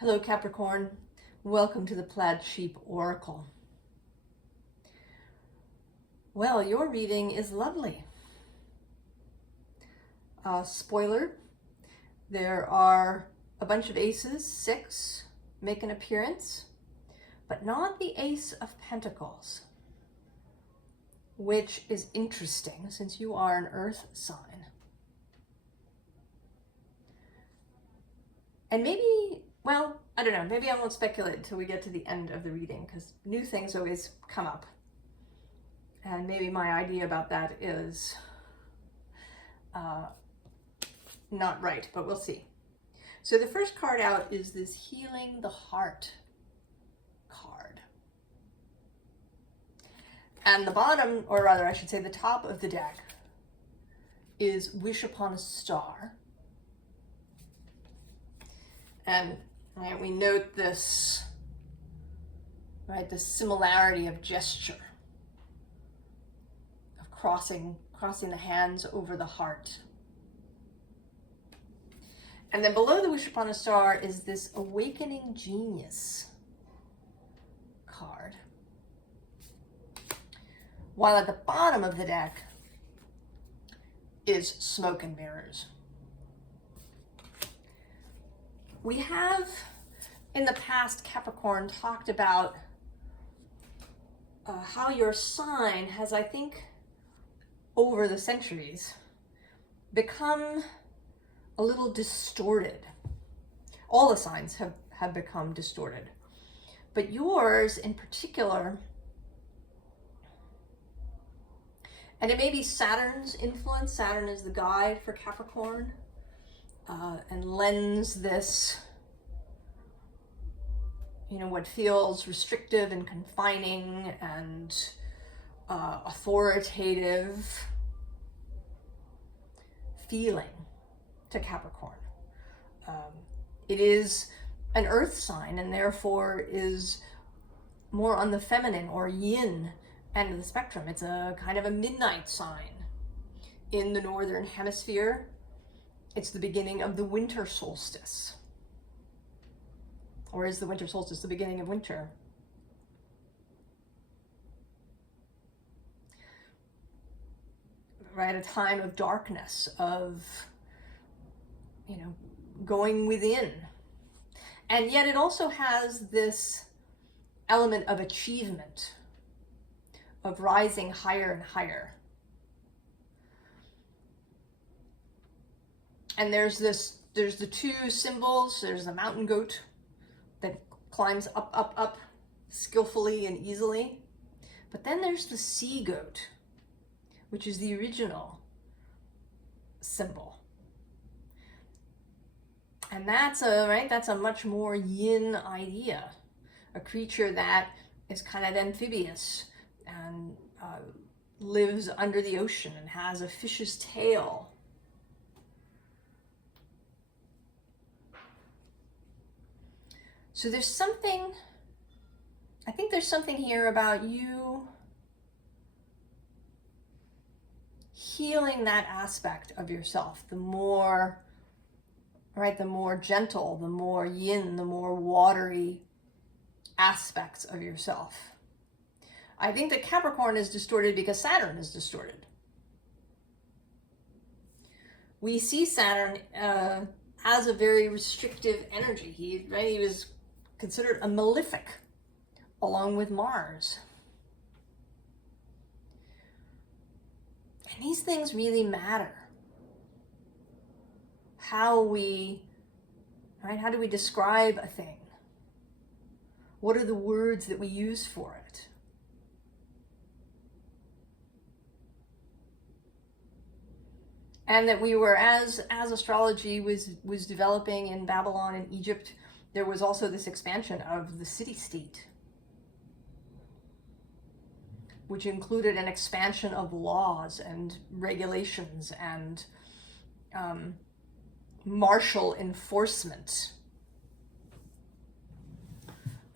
Hello Capricorn, welcome to the Plaid Sheep Oracle. Well, your reading is lovely. Spoiler, there are a bunch of aces, 6, make an appearance, but not the Ace of Pentacles, which is interesting since you are an earth sign. And maybe, well, I don't know, maybe I won't speculate until we get to the end of the reading because new things always come up. And maybe my idea about that is not right, but we'll see. So the first card out is this Healing the Heart card. And the bottom, or rather I should say the top of the deck, is Wish Upon a Star. And right, we note this, right, the similarity of gesture, of crossing the hands over the heart. And then below the Wish Upon a Star is this Awakening Genius card. While at the bottom of the deck is Smoke and Mirrors. We have, in the past, Capricorn, talked about how your sign has, I think, over the centuries, become a little distorted. All the signs have become distorted. But yours in particular, and it may be Saturn's influence. Saturn is the guide for Capricorn. And lends this, what feels restrictive and confining and authoritative feeling to Capricorn. It is an earth sign and therefore is more on the feminine or yin end of the spectrum. It's a kind of a midnight sign in the northern hemisphere. It's the beginning of the winter solstice. Or is the winter solstice the beginning of winter? Right, a time of darkness, of, going within. And yet it also has this element of achievement, of rising higher and higher. And there's the two symbols. There's the mountain goat that climbs up, up, up skillfully and easily. But then there's the sea goat, which is the original symbol. And that's a much more yin idea. A creature that is kind of amphibious and lives under the ocean and has a fish's tail. So there's something, I think there's something here about you healing that aspect of yourself. The more, the more gentle, the more yin, the more watery aspects of yourself. I think that Capricorn is distorted because Saturn is distorted. We see Saturn as a very restrictive energy. He was considered a malefic along with Mars. And these things really matter. How do we describe a thing? What are the words that we use for it? And that we were, as astrology was developing in Babylon and Egypt, there was also this expansion of the city-state, which included an expansion of laws and regulations and martial enforcement,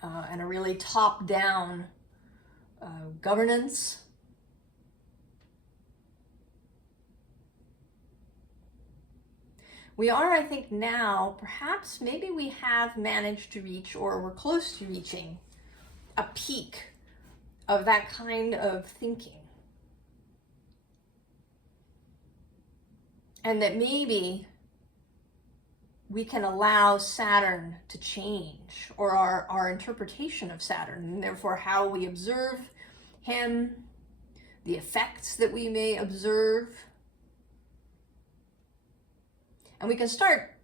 and a really top-down governance. we are, I think now, perhaps maybe we have managed to reach, or we're close to reaching, a peak of that kind of thinking. And that maybe we can allow Saturn to change, or our interpretation of Saturn, and therefore how we observe him, the effects that we may observe. And we can start,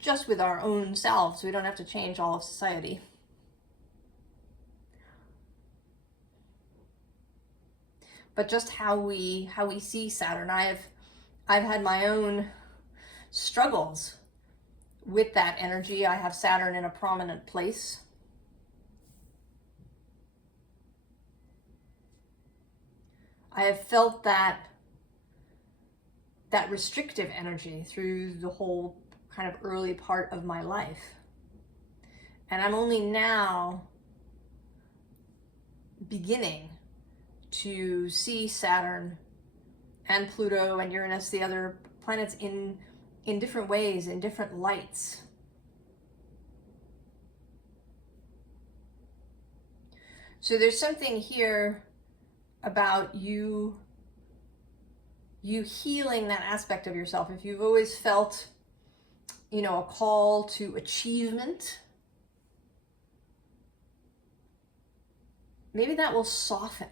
just with our own selves. We don't have to change all of society. But just how we see Saturn. I've had my own struggles with that energy. I have Saturn in a prominent place. I have felt that restrictive energy through the whole kind of early part of my life. And I'm only now beginning to see Saturn and Pluto and Uranus, the other planets, in different ways, in different lights. So there's something here about you healing that aspect of yourself. If you've always felt, a call to achievement, maybe that will soften.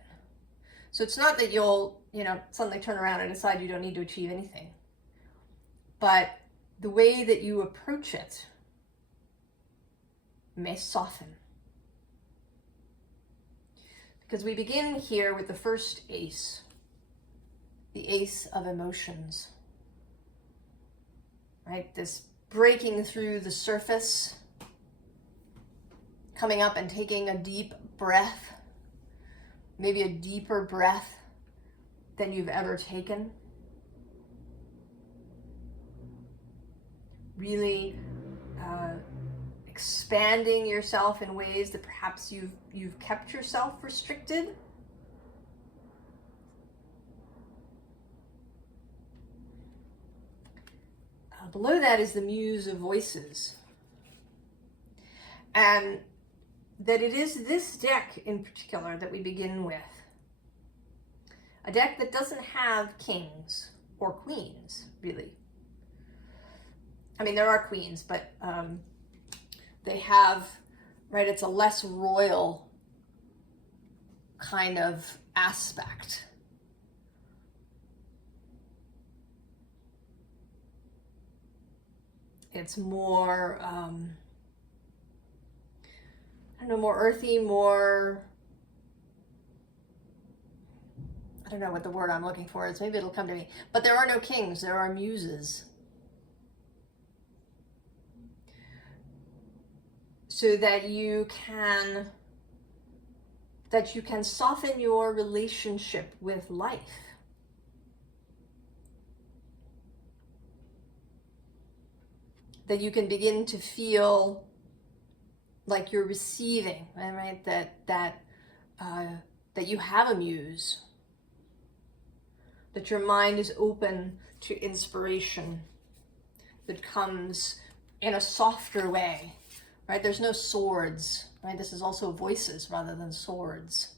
So it's not that you'll, suddenly turn around and decide you don't need to achieve anything. But the way that you approach it may soften. Because we begin here with the first ace, the ace of emotions, right? This breaking through the surface, coming up and taking a deep breath, maybe a deeper breath than you've ever taken. Really expanding yourself in ways that perhaps you've kept yourself restricted. Below that is the Muse of Voices. And that it is this deck in particular that we begin with. A deck that doesn't have kings or queens, really. I mean, there are queens, but they have, right, it's a less royal kind of aspect. It's more, more earthy, more, I don't know what the word I'm looking for is. Maybe it'll come to me. But there are no kings, there are muses. So that you can soften your relationship with life. That you can begin to feel like you're receiving, right? That you have a muse. That your mind is open to inspiration that comes in a softer way, right? There's no swords, right? This is also voices rather than swords.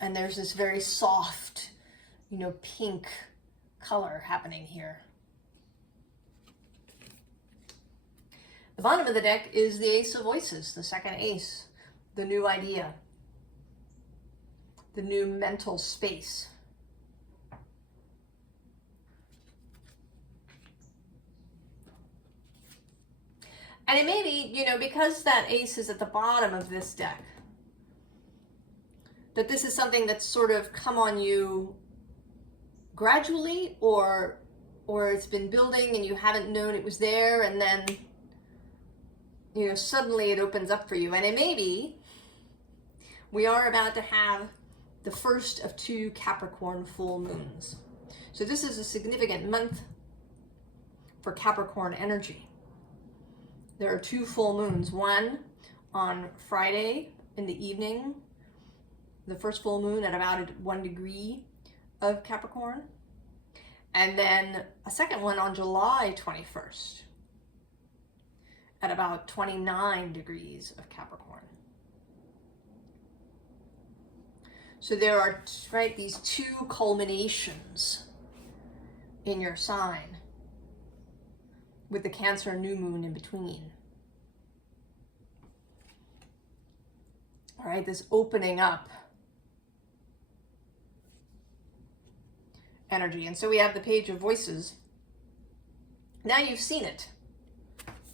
And there's this very soft, pink color happening here. The bottom of the deck is the Ace of Voices, the second ace, the new idea, the new mental space. And it may be, because that ace is at the bottom of this deck, that this is something that's sort of come on you gradually, or it's been building and you haven't known it was there, and then suddenly it opens up for you. And it may be, we are about to have the first of 2 Capricorn full moons. So this is a significant month for Capricorn energy. There are 2 full moons, one on Friday in the evening, the first full moon at about 1 degree of Capricorn, And then a second one on July 21st at about 29 degrees of Capricorn. So there are, right, these two culminations in your sign with the Cancer new moon in between. All right, this opening up energy. And so we have the Page of Voices. Now you've seen it,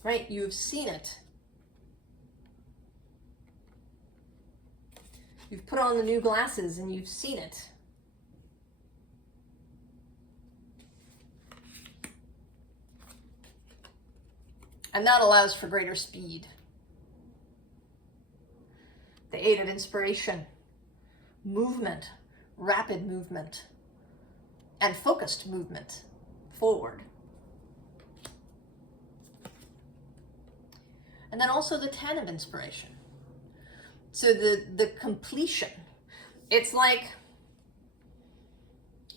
right? You've seen it. You've put on the new glasses and you've seen it. And that allows for greater speed. The Eight of Inspiration, movement, rapid movement, and focused movement forward. And then also the Ten of Inspiration. So the completion. It's like,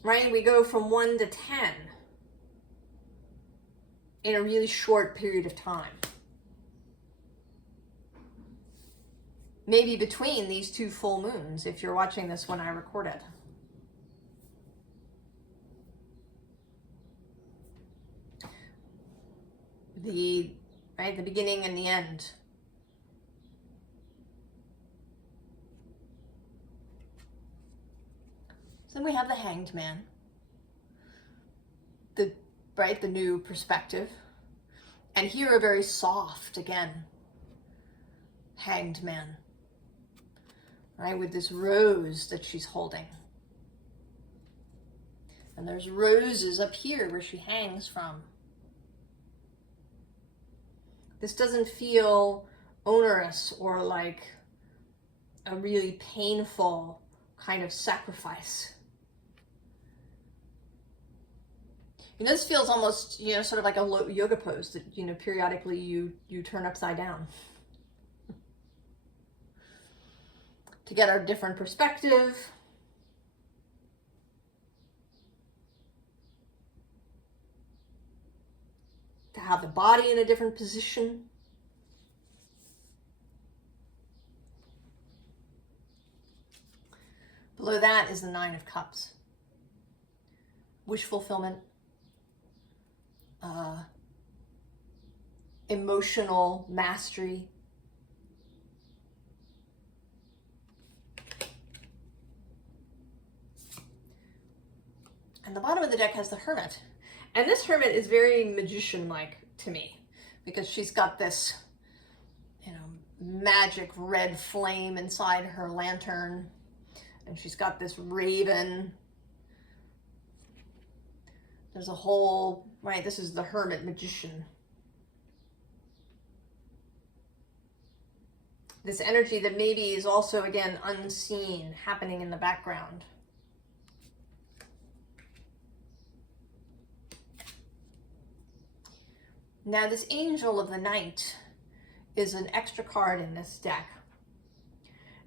right, we go from 1 to 10 in a really short period of time. Maybe between these two full moons, if you're watching this when I record it. The beginning and the end. So then we have the Hanged Man. The new perspective. And here a very soft, again, Hanged Man. Right, with this rose that she's holding. And there's roses up here where she hangs from. This doesn't feel onerous or like a really painful kind of sacrifice. You know, this feels almost, you know, sort of like a yoga pose that, you know, periodically you turn upside down. To get a different perspective. To have the body in a different position. Below that is the Nine of Cups. Wish fulfillment. Emotional mastery. And the bottom of the deck has the Hermit. And this Hermit is very magician-like to me because she's got this, you know, magic red flame inside her lantern. And she's got this raven. There's a whole, right, this is the Hermit magician. This energy that maybe is also, again, unseen, happening in the background. Now this Angel of the Night is an extra card in this deck.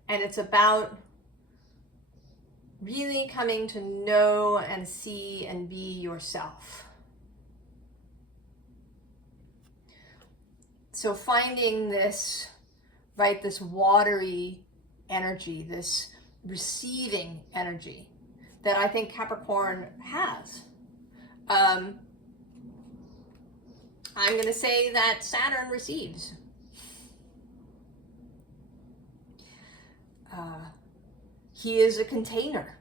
And it's about really coming to know and see and be yourself. So finding this, right, this watery energy, this receiving energy that I think Capricorn has. I'm going to say that Saturn receives. He is a container.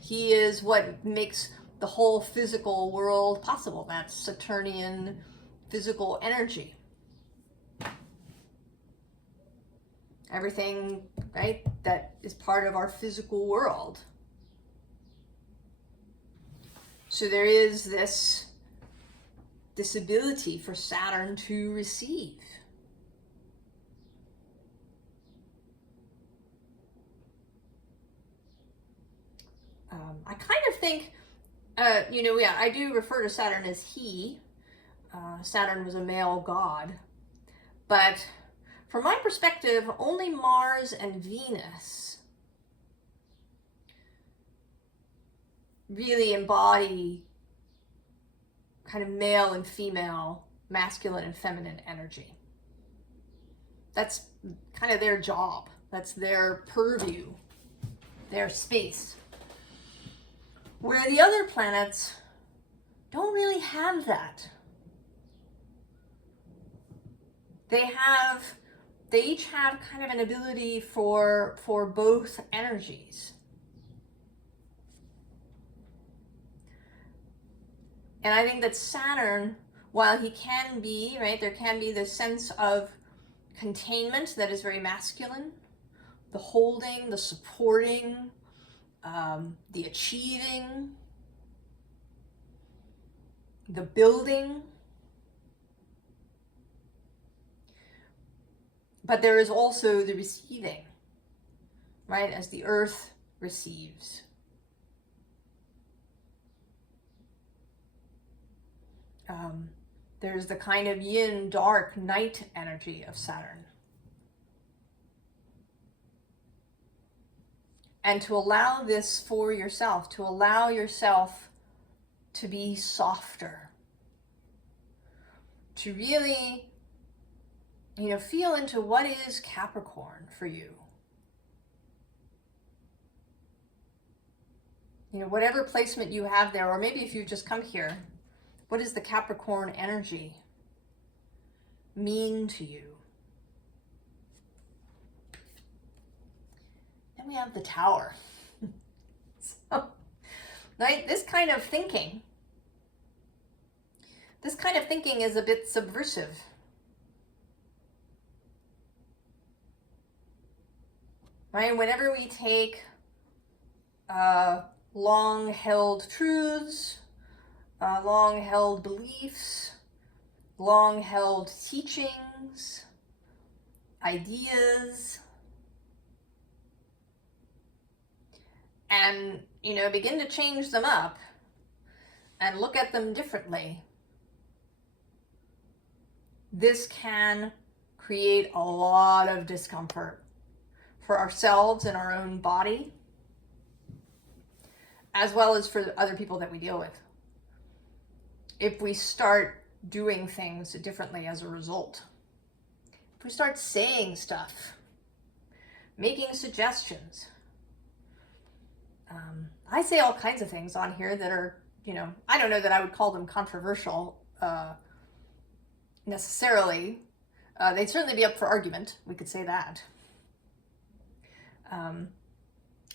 He is what makes the whole physical world possible. That's Saturnian physical energy. Everything, right, that is part of our physical world. So there is this ability for Saturn to receive. I kind of think, you know, yeah, I do refer to Saturn as he. Saturn was a male god. But from my perspective, only Mars and Venus really embody kind of male and female, masculine and feminine energy. That's kind of their job. That's their purview, their space. Where the other planets don't really have that. They each have kind of an ability for both energies. And I think that Saturn, while he can be, right, there can be this sense of containment that is very masculine, the holding, the supporting, the achieving, the building. But there is also the receiving, right, as the earth receives. There's the kind of yin, dark, night energy of Saturn. And to allow this for yourself, to allow yourself to be softer, to really, feel into what is Capricorn for you. Whatever placement you have there, or maybe if you've just come here, what does the Capricorn energy mean to you? Then we have the Tower. So, right, this kind of thinking is a bit subversive. Right? Whenever we take long-held truths, long-held beliefs, long-held teachings, ideas, and, begin to change them up and look at them differently, this can create a lot of discomfort for ourselves and our own body, as well as for the other people that we deal with, if we start doing things differently as a result. If we start saying stuff, making suggestions. I say all kinds of things on here that are, I don't know that I would call them controversial necessarily. They'd certainly be up for argument. We could say that.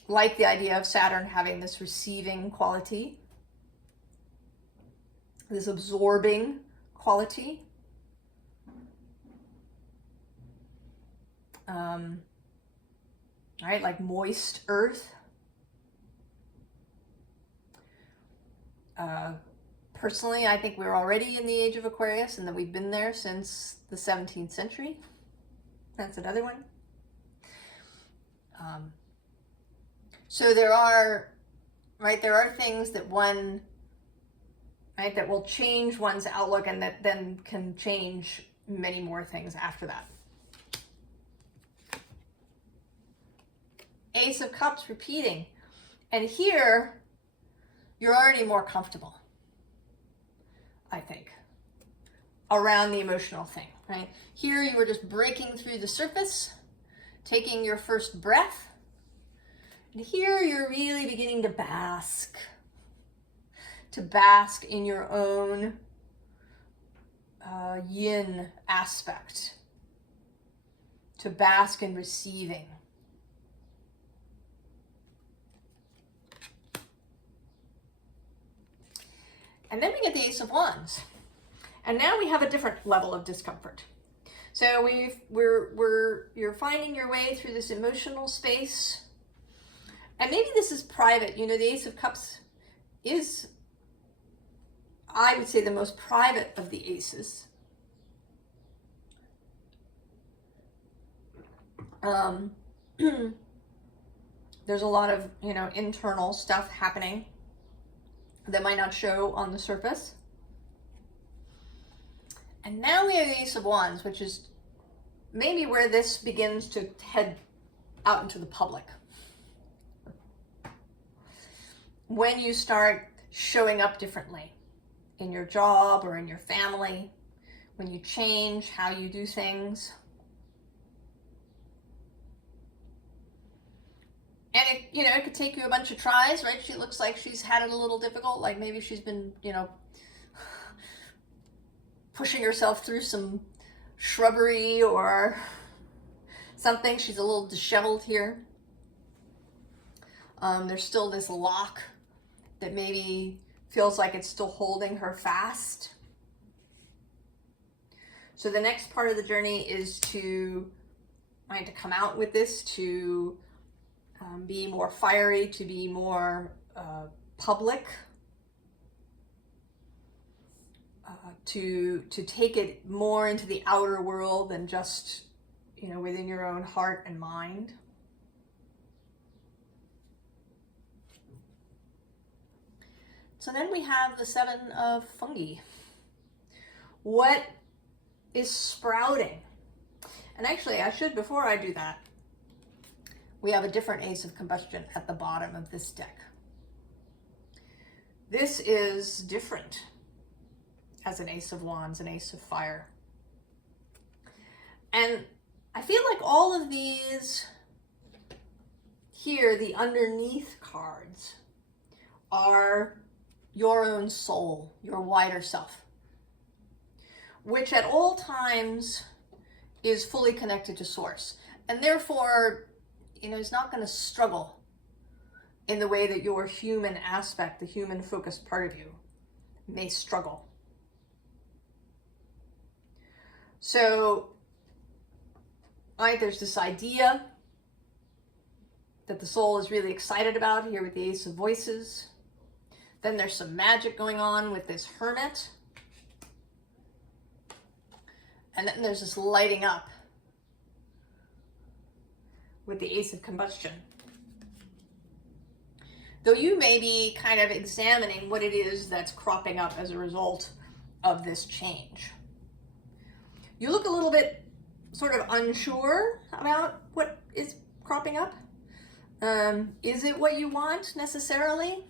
Like the idea of Saturn having this receiving quality, this absorbing quality. Right, like moist earth. Personally, I think we're already in the age of Aquarius and that we've been there since the 17th century. That's another one. So there are things that that will change one's outlook and that then can change many more things after that. Ace of Cups repeating. And here, you're already more comfortable, I think, around the emotional thing, right? Here you were just breaking through the surface, taking your first breath. And here you're really beginning to bask in your own yin aspect, to bask in receiving. And then we get the Ace of Wands. And now we have a different level of discomfort. So you're finding your way through this emotional space. And maybe this is private. The Ace of Cups is, I would say, the most private of the aces. There's a lot of, internal stuff happening that might not show on the surface. And now we have the Ace of Wands, which is maybe where this begins to head out into the public. when you start showing up differently in your job or in your family, when you change how you do things. And it, you know, it could take you a bunch of tries, right? She looks like she's had it a little difficult, like maybe she's been, you know, pushing herself through some shrubbery or something. She's a little disheveled here. There's still this lock that maybe feels like it's still holding her fast. So the next part of the journey is to come out with this, to be more fiery, to be more public, to take it more into the outer world than just, you know, within your own heart and mind. So then we have the 7 of fungi. What is sprouting? And actually, I should, before I do that, we have a different Ace of Combustion at the bottom of this deck. This is different as an Ace of Wands, an Ace of Fire. And I feel like all of these here, the underneath cards, are your own soul, your wider self, which at all times is fully connected to Source. And therefore, you know, is not going to struggle in the way that your human aspect, the human focused part of you, may struggle. So, right, there's this idea that the soul is really excited about here with the Ace of Voices. Then there's some magic going on with this Hermit. And then there's this lighting up with the Ace of Combustion. Though you may be kind of examining what it is that's cropping up as a result of this change. You look a little bit sort of unsure about what is cropping up. Is it what you want necessarily?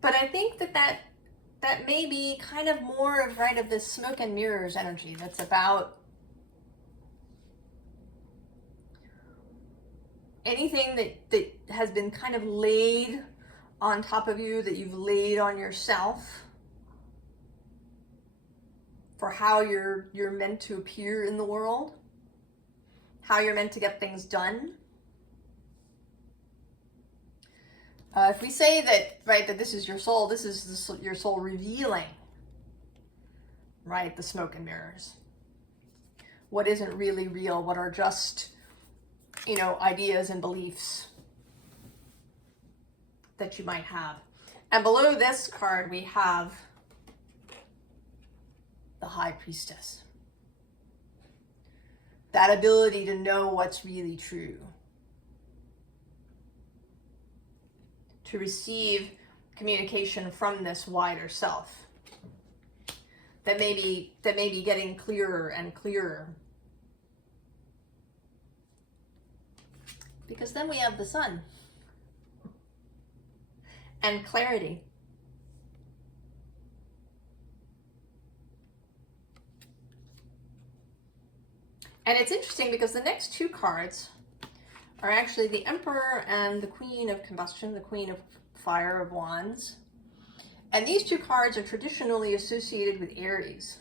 But I think that may be kind of more of, right, of this smoke and mirrors energy that's about anything that has been kind of laid on top of you, that you've laid on yourself for how you're meant to appear in the world, how you're meant to get things done. If we say that, right, that this is your soul, this is your soul revealing, right, the smoke and mirrors. What isn't really real, what are just, you know, ideas and beliefs that you might have. And below this card, we have the High Priestess. That ability to know what's really true. To receive communication from this wider self that may be getting clearer and clearer. Because then we have the Sun and clarity. And it's interesting because the next 2 cards are actually the Emperor and the Queen of Combustion, the Queen of Fire of Wands. And these 2 cards are traditionally associated with Aries.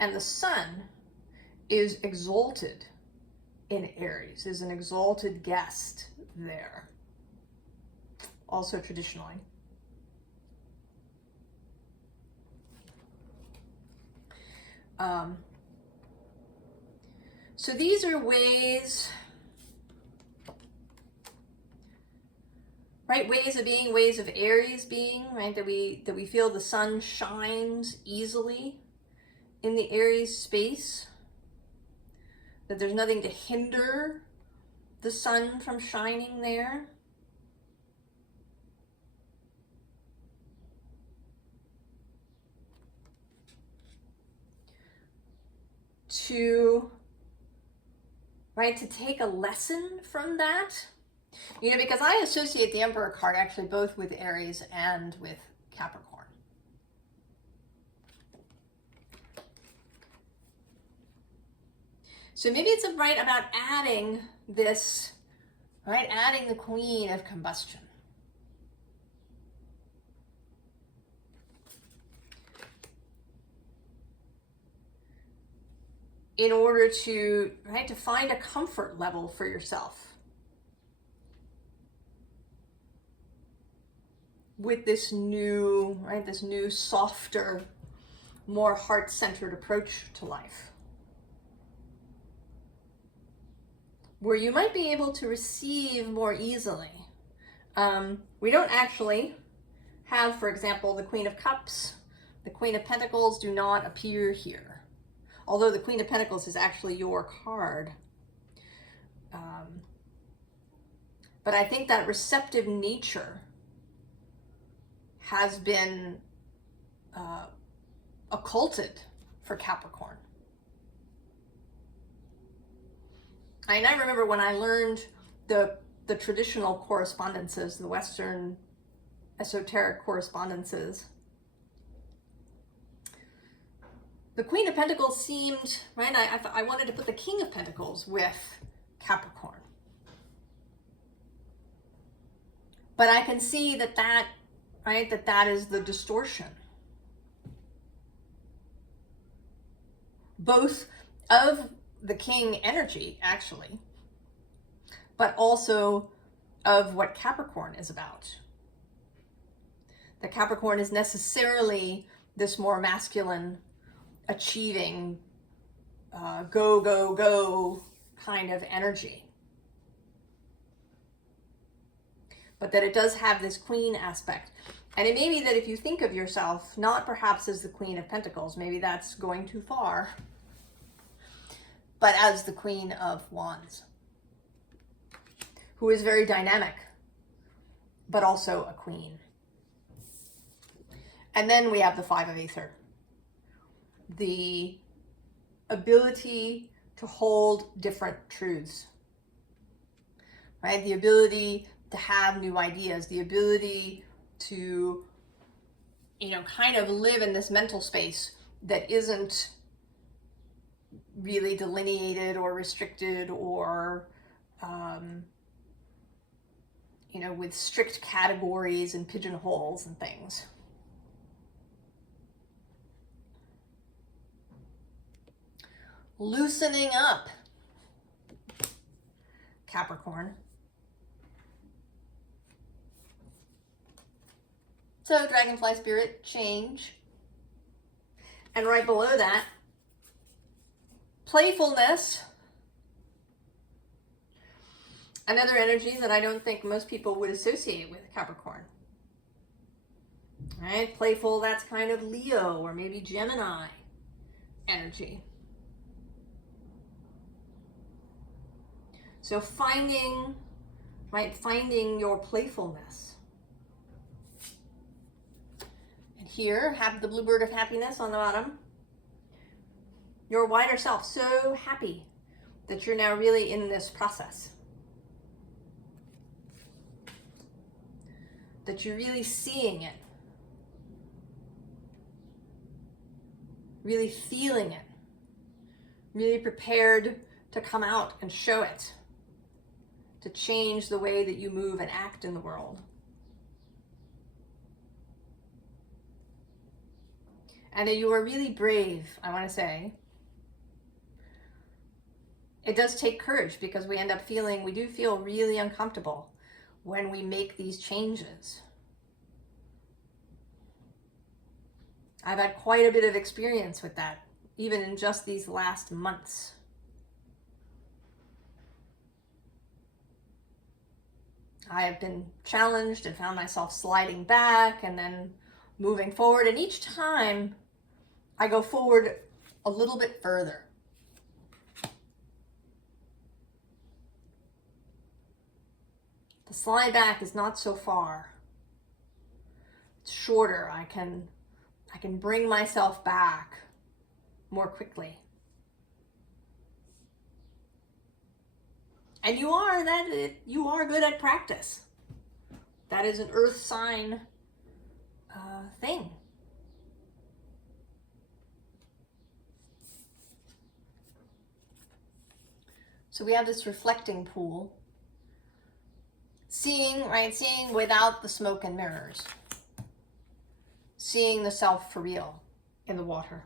And the Sun is exalted in Aries, is an exalted guest there, also traditionally. So these are ways, right? Ways of being, ways of Aries being, right? That we feel the sun shines easily in the Aries space. That there's nothing to hinder the sun from shining there. To right? To take a lesson from that. You know, because I associate the Emperor card actually both with Aries and with Capricorn. So maybe it's right about adding this, right? Adding the Queen of Combustion. In order to, right, to find a comfort level for yourself with this new, right, this new, softer, more heart-centered approach to life, where you might be able to receive more easily. We don't actually have, for example, the Queen of Cups, the Queen of Pentacles do not appear here. Although the Queen of Pentacles is actually your card. But I think that receptive nature has been occulted for Capricorn. And I remember when I learned the traditional correspondences, the Western esoteric correspondences, the Queen of Pentacles seemed, right, I wanted to put the King of Pentacles with Capricorn. But I can see that, right, that is the distortion. Both of the King energy, actually, but also of what Capricorn is about. The Capricorn is necessarily this more masculine, achieving, go, go, go kind of energy. But that it does have this Queen aspect. And it may be that if you think of yourself, not perhaps as the Queen of Pentacles, maybe that's going too far, but as the Queen of Wands, who is very dynamic, but also a queen. And then we have the Five of Aether. The ability to hold different truths, right? The ability to have new ideas, the ability to, you know, kind of live in this mental space that isn't really delineated or restricted or, you know, with strict categories and pigeonholes and things. Loosening up, Capricorn. So Dragonfly Spirit, change. And right below that, playfulness. Another energy that I don't think most people would associate with Capricorn. All right, playful, that's kind of Leo or maybe Gemini energy. So finding, right, finding your playfulness. And here, have the Bluebird of Happiness on the bottom. Your wider self, so happy that you're now really in this process. That you're really seeing it. Really feeling it. Really prepared to come out and show it. To change the way that you move and act in the world. And that you are really brave, I want to say. It does take courage because we end up feeling, we do feel really uncomfortable when we make these changes. I've had quite a bit of experience with that, even in just these last months. I have been challenged and found myself sliding back and then moving forward. And each time I go forward a little bit further. The slide back is not so far. It's shorter. I can bring myself back more quickly. And you are good at practice. That is an earth sign thing. So we have this reflecting pool. Seeing, right? Seeing without the smoke and mirrors. Seeing the self for real in the water.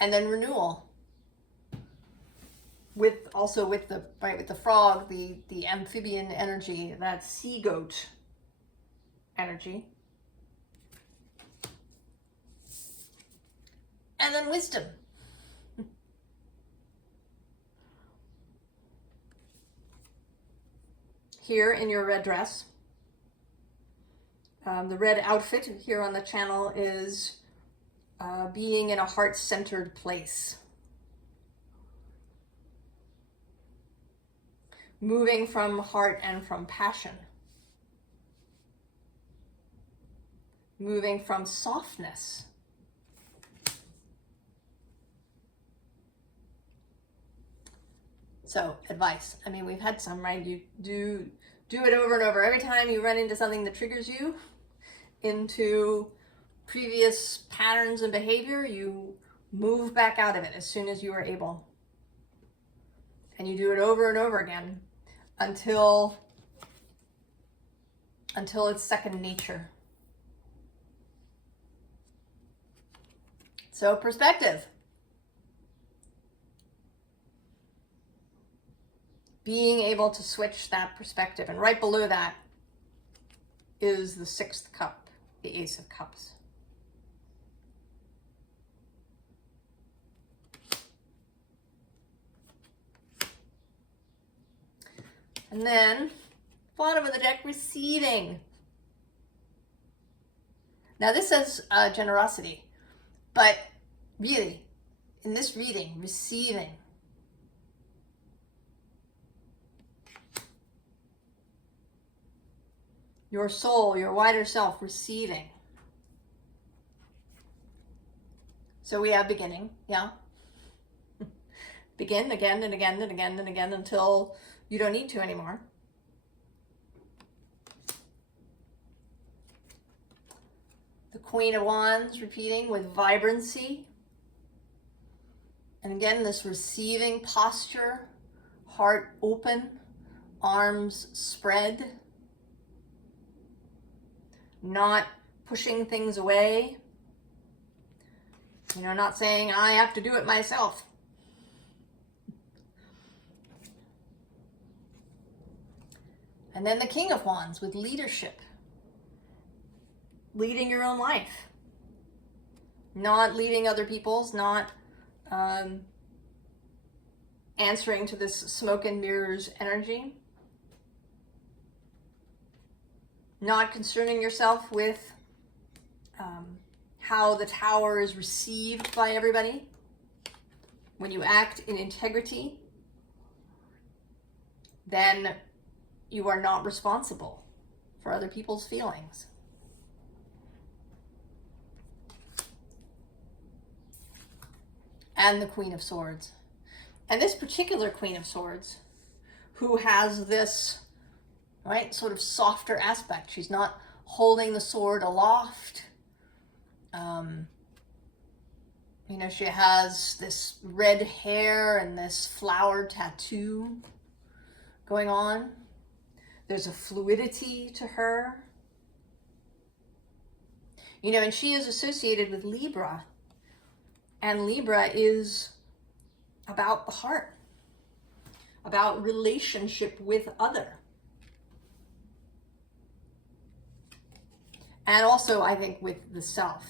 And then renewal. With the frog, the amphibian energy, that sea goat energy. And then wisdom. Here in your red dress. The red outfit here on the channel is being in a heart-centered place. Moving from heart and from passion. Moving from softness. So, advice. I mean, we've had some, right? You do it over and over. Every time you run into something that triggers you, into previous patterns and behavior, you move back out of it as soon as you are able. And you do it over and over again until it's second nature. So, perspective. Being able to switch that perspective. And right below that is the 6th cup, the Ace of Cups. And then, bottom of the deck, receiving. Now this says generosity, but really, in this reading, receiving. Your soul, your wider self, receiving. So we have beginning, yeah. Begin again and again and again and again until you don't need to anymore. The Queen of Wands repeating with vibrancy. And again, this receiving posture, heart open, arms spread. Not pushing things away. You know, not saying, I have to do it myself. And then the King of Wands with leadership. Leading your own life. Not leading other people's, not answering to this smoke and mirrors energy. Not concerning yourself with how the tower is received by everybody. When you act in integrity, then you are not responsible for other people's feelings. And the Queen of Swords. And this particular Queen of Swords, who has this, right, sort of softer aspect. She's not holding the sword aloft. You know, she has this red hair and this flower tattoo going on. There's a fluidity to her. You know, and she is associated with Libra. And Libra is about the heart, about relationship with other. And also, I think, with the self.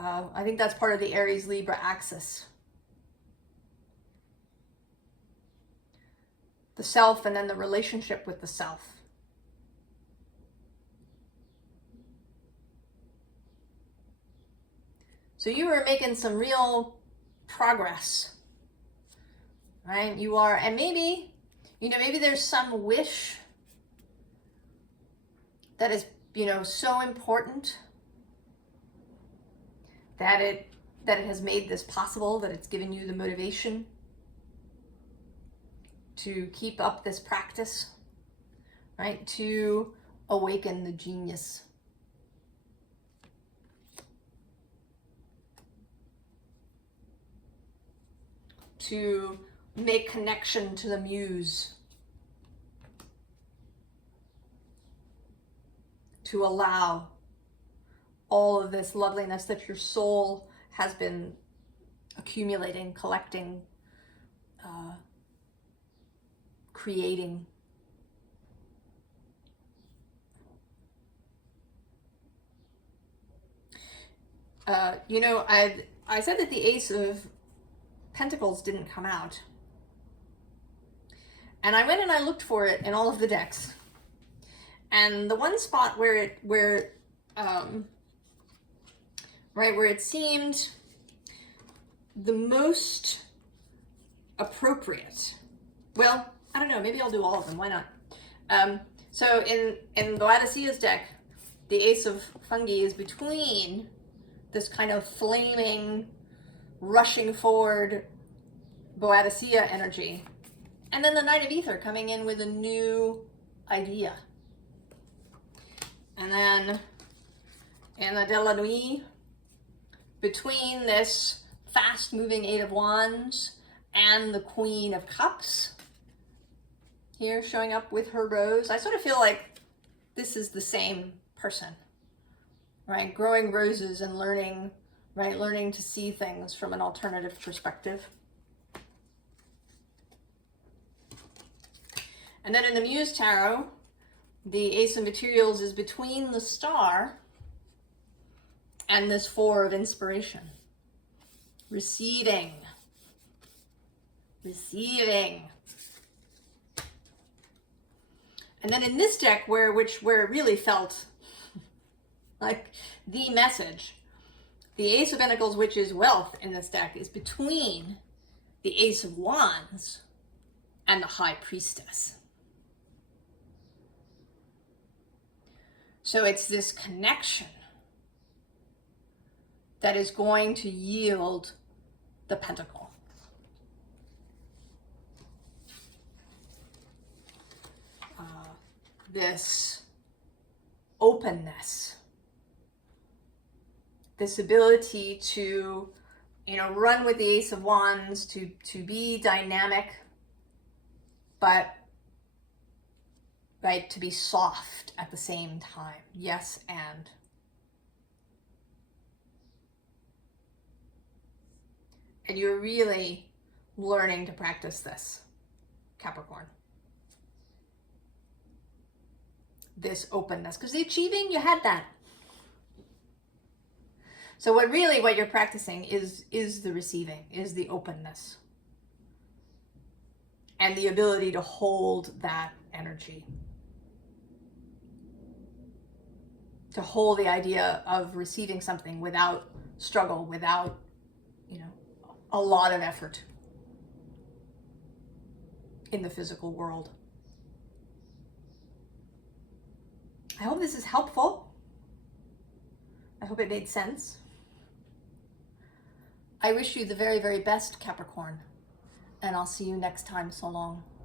I think that's part of the Aries-Libra axis. The self and then the relationship with the self. So you are making some real progress, right? You are, and maybe, you know, maybe there's some wish that is, you know, so important that that it has made this possible, that it's given you the motivation to keep up this practice, right? To awaken the genius. To make connection to the muse. To allow all of this loveliness that your soul has been accumulating, collecting, creating. You know, I said that the Ace of Pentacles didn't come out. And I went and I looked for it in all of the decks. And the one spot where it seemed the most appropriate. Well, I don't know, maybe I'll do all of them, why not? So in Boadicea's deck, the Ace of Fungi is between this kind of flaming, rushing forward Boadicea energy, and then the Knight of Ether coming in with a new idea. And then in the de la Nuit, between this fast-moving Eight of Wands and the Queen of Cups, here showing up with her rose, I sort of feel like this is the same person, right? Growing roses and learning, right? Learning to see things from an alternative perspective. And then in the Muse Tarot, the Ace of Materials is between the Star and this Four of Inspiration. Receiving. Receiving. And then in this deck, where it really felt like the message, the Ace of Pentacles, which is wealth in this deck, is between the Ace of Wands and the High Priestess. So it's this connection that is going to yield the Pentacle. This openness, this ability to, you know, run with the Ace of Wands, to be dynamic, but right, to be soft at the same time. Yes, and you're really learning to practice this, Capricorn. This openness, because the achieving, you had that. So what you're practicing is the receiving, is the openness, and the ability to hold that energy, to hold the idea of receiving something without struggle, without, you know, a lot of effort in the physical world. I hope this is helpful. I hope it made sense. I wish you the very, very best, Capricorn, and I'll see you next time. So long.